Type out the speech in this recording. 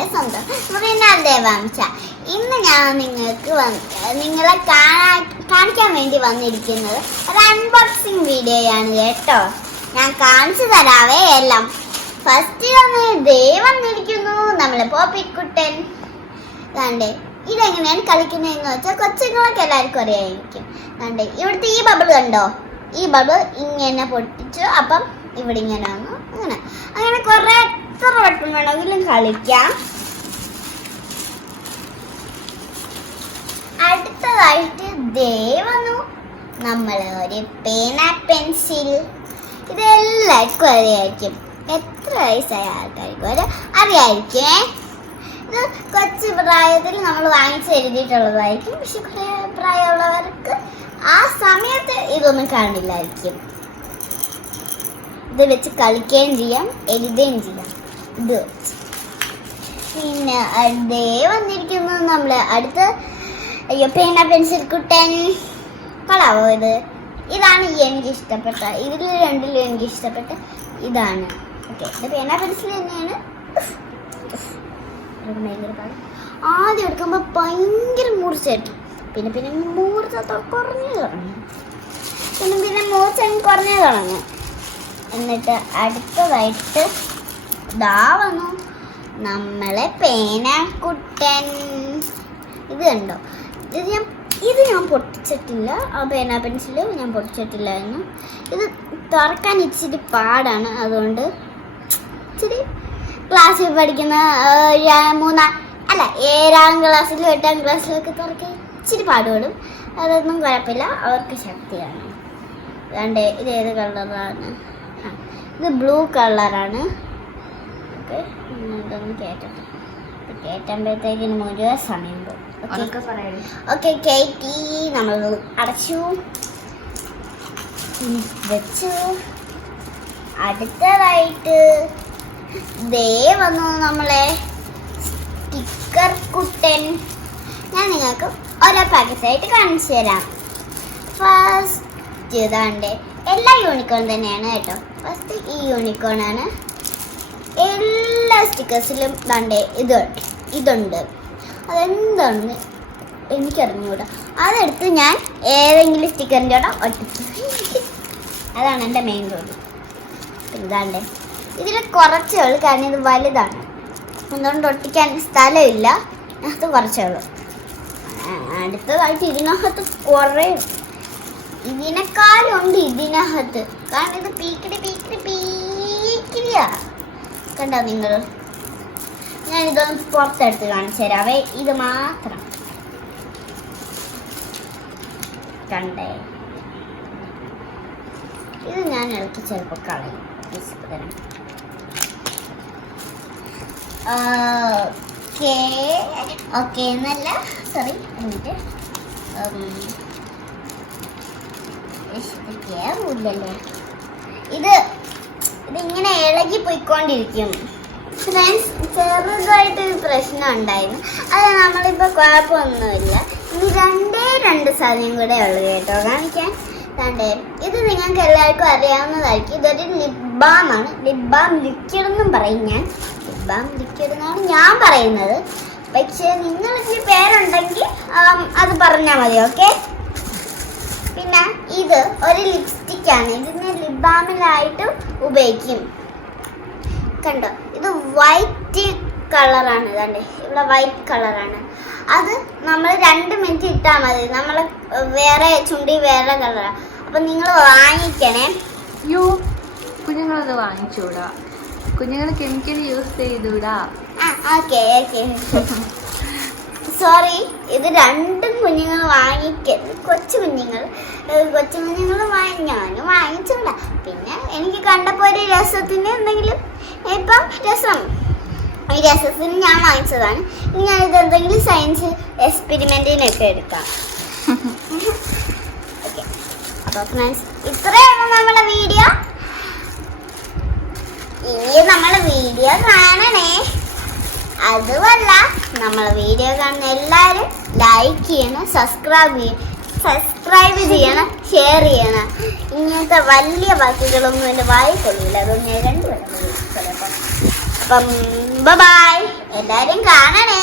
നിങ്ങളെ സ്വന്തം മൃണാൽ ദേവാംശ. ഇന്ന് ഞാൻ നിങ്ങളെ കാണിക്കാൻ വേണ്ടി വന്നിരിക്കുന്നത് ഒരു അൺബോക്സിങ് വീഡിയോയാണ് കേട്ടോ. ഞാൻ കാണിച്ചു തരാവേ എല്ലാം. ഫസ്റ്റ് വന്നിരിക്കുന്നു നമ്മളെ പോപ്പിക്കുട്ടൻ. കണ്ടേ, ഇതെങ്ങനെയാണ് കളിക്കുന്നതെന്ന് വെച്ചാൽ കൊച്ചുങ്ങളൊക്കെ എല്ലാവർക്കും അറിയായിരിക്കും. കണ്ടേ, ഇവിടുത്തെ ഈ ബബിൾ കണ്ടോ? ഈ ബബിൾ ഇങ്ങനെ പൊട്ടിച്ചു, അപ്പം ഇവിടെ ഇങ്ങനെ വന്നു. അങ്ങനെ കുറെ എത്ര വട്ടം വേണമെങ്കിലും കളിക്കാം. അടുത്തതായിട്ട് വന്നു നമ്മള് ഒരു പേന പെൻസിൽ. ഇതെല്ലാവർക്കും അറിയായിരിക്കും. എത്ര വയസ്സായ ആൾക്കാർക്കും അറിയായിരിക്കേ. ഇത് കൊച്ചു പ്രായത്തിൽ നമ്മൾ വാങ്ങിച്ചെഴുതിയിട്ടുള്ളതായിരിക്കും. പക്ഷെ കുറേ പ്രായമുള്ളവർക്ക് ആ സമയത്ത് ഇതൊന്നും കാണില്ലായിരിക്കും. ഇത് വെച്ച് കളിക്കുകയും ചെയ്യാം, എഴുതുകയും ചെയ്യാം. ഇത് വെച്ച് പിന്നെ വന്നിരിക്കുന്നത് നമ്മൾ അടുത്ത പേന പെൻസിൽ കുട്ടൻ. കൊള്ളാവോ ഇത്? ഇതാണ് എനിക്ക് ഇഷ്ടപ്പെട്ട. ഇതിൽ രണ്ടിലും എനിക്ക് ഇഷ്ടപ്പെട്ട ഇതാണ്. ഓക്കെ, ഇത് പേന പെൻസിൽ തന്നെയാണ്. ഭയങ്കര പാട്. ആദ്യം എടുക്കുമ്പോൾ ഭയങ്കര മൂർച്ചയായിരിക്കും. പിന്നെ മൂർച്ച കുറഞ്ഞു തുടങ്ങി. പിന്നെ മൂർച്ച കുറഞ്ഞു തുടങ്ങി. എന്നിട്ട് അടുത്തതായിട്ട് വന്നു നമ്മളെ പേനക്കുട്ടൻ. ഇത് കണ്ടോ? ഇത് ഞാൻ പൊട്ടിച്ചിട്ടില്ല. ആ പേന പെൻസില് ഞാൻ പൊട്ടിച്ചിട്ടില്ലായിരുന്നു. ഇത് തുറക്കാൻ ഇച്ചിരി പാടാണ്. അതുകൊണ്ട് ഇച്ചിരി ക്ലാസ്സിൽ പഠിക്കുന്ന 7ാം ക്ലാസ്സിലും 8ാം ക്ലാസ്സിലൊക്കെ തുറക്കാൻ ഇച്ചിരി പാടുപെടും. അതൊന്നും കുഴപ്പമില്ല, അവർക്ക് ശക്തിയാണ്. അതുകൊണ്ട് ഇത് ഏത് കളറാണ്? ഇത് ബ്ലൂ കളറാണ്. ഓക്കെ, ഇതൊന്ന് കേട്ടുമ്പോഴത്തേക്കിന് മുഴുവൻ സമയം പോകും. ഓക്കെ, കേറ്റി നമ്മൾ അടച്ചു വെച്ചു. അടുത്തതായിട്ട് വന്നു നമ്മളെ സ്റ്റിക്കർ കുട്ടൻ. ഞാൻ നിങ്ങൾക്ക് ഓരോ പാക്കറ്റായിട്ട് കാണിച്ചു തരാം. ഫസ്റ്റ് ഇതാണ്ട് എല്ലാ യൂണിക്കോൺ തന്നെയാണ് കേട്ടോ. ഫസ്റ്റ് ഈ യൂണിക്കോൺ ആണ്. എല്ലാ സ്റ്റിക്കേഴ്സിലും ദാണ്ടേ ഇതുണ്ട്. അതെന്താണെന്ന് എനിക്കറിഞ്ഞൂടാ. അതെടുത്ത് ഞാൻ ഏതെങ്കിലും സ്റ്റിക്കറിൻ്റെ കൂടെ ഒട്ടിച്ചു. അതാണ് എൻ്റെ മെയിൻ ജോലി. ഇതാണ്ടേ ഇതിൽ കുറച്ചേ ഉള്ളൂ, കാരണം ഇത് വലുതാണ്. അതുകൊണ്ട് ഒട്ടിക്കാൻ സ്ഥലമില്ല. അത് കുറച്ചേ ഉള്ളൂ. അടുത്തതായിട്ട് ഇതിനകത്ത് കുറേ ഇതിനേക്കാളുണ്ട് ഇതിനകത്ത്. കാരണം ഇത് പീക്കിടിയാ. കണ്ടോ നിങ്ങൾ? ഞാനിതൊന്ന് പുറത്തെടുത്ത് കാണിച്ചു തരാവേ. ഇത് മാത്രം കണ്ടേ. ഇത് ഞാൻ ഇളക്കി ചിലപ്പോൾ കളയും. ഓക്കെ എന്നല്ല, സോറി, എന്നിട്ട് കേറില്ലല്ലോ. ഇതിങ്ങനെ ഇളകി പോയിക്കൊണ്ടിരിക്കും. ഫ്രണ്ട്സ്, ചെറുതായിട്ടൊരു പ്രശ്നം ഉണ്ടായിരുന്നു. അത് നമ്മളിപ്പോൾ കുഴപ്പമൊന്നുമില്ല. ഇനി രണ്ട് സാധനം കൂടെ ഉള്ളു കേട്ടോ കാണിക്കാൻ. ഇത് നിങ്ങൾക്ക് എല്ലാവർക്കും അറിയാവുന്നതായിരിക്കും. ഇതൊരു ലിപ് ബാം ആണ്. ലിപ് ബാം ലിക്വിഡ് എന്നും പറയും ഞാൻ. ലിപ് ബാം ലിക്വിഡ് എന്നാണ് ഞാൻ പറയുന്നത്. പക്ഷേ നിങ്ങൾക്ക് പേരുണ്ടെങ്കിൽ അത് പറഞ്ഞാൽ മതി. ഓക്കെ. പിന്നെ ഇത് ഒരു ലിപ്സ്റ്റിക് ആണ്. ഇതിന് ലിപ് ബാമിലായിട്ട് ഉപയോഗിക്കും. കണ്ടോ? ഇത് വൈറ്റ് കളറാണ്. ഇതാണ്ടേ ഇവിടെ വൈറ്റ് കളറാണ്. അത് നമ്മൾ 2 മിനിറ്റ് ഇട്ടാൽ മതി. നമ്മൾ വേറെ ചുണ്ടി വേറെ കളറാണ്. അപ്പം നിങ്ങൾ വാങ്ങിക്കണേ. കുഞ്ഞുങ്ങളത് വാങ്ങിച്ചൂടാ. കുഞ്ഞുങ്ങൾ കെമിക്കൽ യൂസ് ചെയ്തൂടാ. Okay sorry. ഇത് 2 കുഞ്ഞുങ്ങൾ വാങ്ങിക്കരുത്. കൊച്ചുകുഞ്ഞുങ്ങൾ ഞാനും വാങ്ങിച്ചൂടാ. പിന്നെ എനിക്ക് കണ്ടപ്പോൾ ഒരു രസത്തിന് എന്തെങ്കിലും ഇപ്പം ഈ രസത്തിന് ഞാൻ വാങ്ങിച്ചതാണ്. ഞാനിത് എന്തെങ്കിലും സയൻസ് എക്സ്പെരിമെന്റിനൊക്കെ എടുക്കാം. ഓക്കെ, അപ്പോൾ ഫ്രണ്ട്സ്, ഇത്രയാണ് നമ്മളെ വീഡിയോ. ഇനി നമ്മളെ വീഡിയോ കാണണേ. അതുമല്ല, നമ്മളെ വീഡിയോ കാണുന്ന എല്ലാവരും ലൈക്ക് ചെയ്യണം, സബ്സ്ക്രൈബ് ചെയ്യണം, ഷെയർ ചെയ്യണം. ഇങ്ങനത്തെ വലിയ വാക്കുകളൊന്നും എൻ്റെ വായി കൊള്ളില്ല. അതുകൊണ്ട് ഞാൻ 2 പേരും. അപ്പം ബൈ. എല്ലാരും കാണണേ.